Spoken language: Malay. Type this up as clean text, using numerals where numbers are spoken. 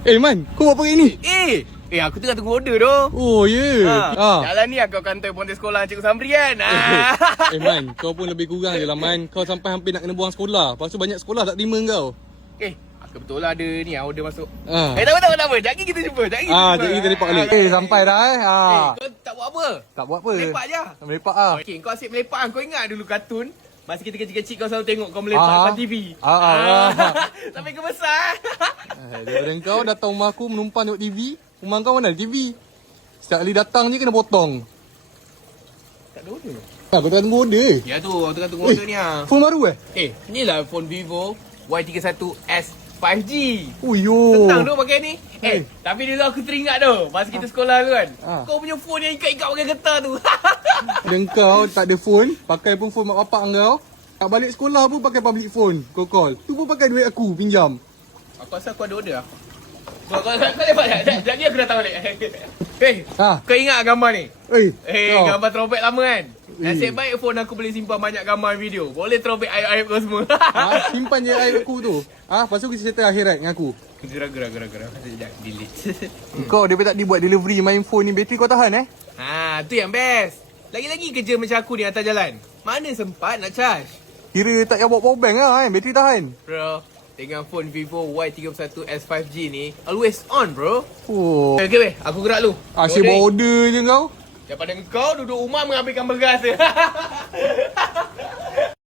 Man, kau buat apa hari ni? Aku tengah tunggu order tu. Oh, ya. Jalan ni aku akan hantar ponti sekolah Cikgu Samri kan. Man, kau pun lebih kurang je lah, Man. Kau sampai hampir nak kena buang sekolah. Lepas tu banyak sekolah tak terima kau. Aku betul lah ada ni order masuk. Ah. Tak apa. Sekejap lagi kita jumpa. Jadi kita lepak balik. Sampai dah Kau tak buat apa? Tak buat apa. Melepak je. Melepak Kau asyik melepak. Kau ingat dulu kartun? Masa kita kecil-kecil kau selalu tengok kau melepak depan TV. Sampai kau besar. Daripada kau datang rumah aku menumpang tengok TV. Rumah kau mana ada TV? Setiap kali datang je kena potong. Tak ada order. Kau tengah tunggu order. Ya tu, aku tengah tunggu order ni lah. Phone baru Ni lah phone Vivo Y31s 5G. Oh yo. Senang tu pakai ni. Tapi dulu aku teringat tu masa kita sekolah tu kan. Kau punya phone yang ikat-ikat pakai getah tu. Dan kau tak ada phone, pakai pun phone mak bapak kau. Tak balik sekolah pun pakai public phone. Kau call. Tu pun pakai duit aku pinjam. Aku rasa aku ada order lah. Kau lepak tak? Jadi aku datang balik. Kau ingat gambar ni? Gambar throwback lama kan? Nasib baik phone aku boleh simpan banyak gambar video. Boleh throwback aib-aib kau semua. Simpan je aib aku tu. Lepas tu kita settle akhirat dengan aku. Gerak. Sekejap, delete. Kau daripada tadi buat delivery main phone ni, bateri kau tahan Tu yang best. Lagi-lagi kerja macam aku di atas jalan. Mana sempat nak charge? Kira tak payah bawa power bank lah bateri tahan. Bro, dengan phone Vivo Y31s 5G ni always on bro. Okay weh, aku gerak dulu. Asyik bawa order je kau. Daripada kau duduk rumah mengambilkan beras.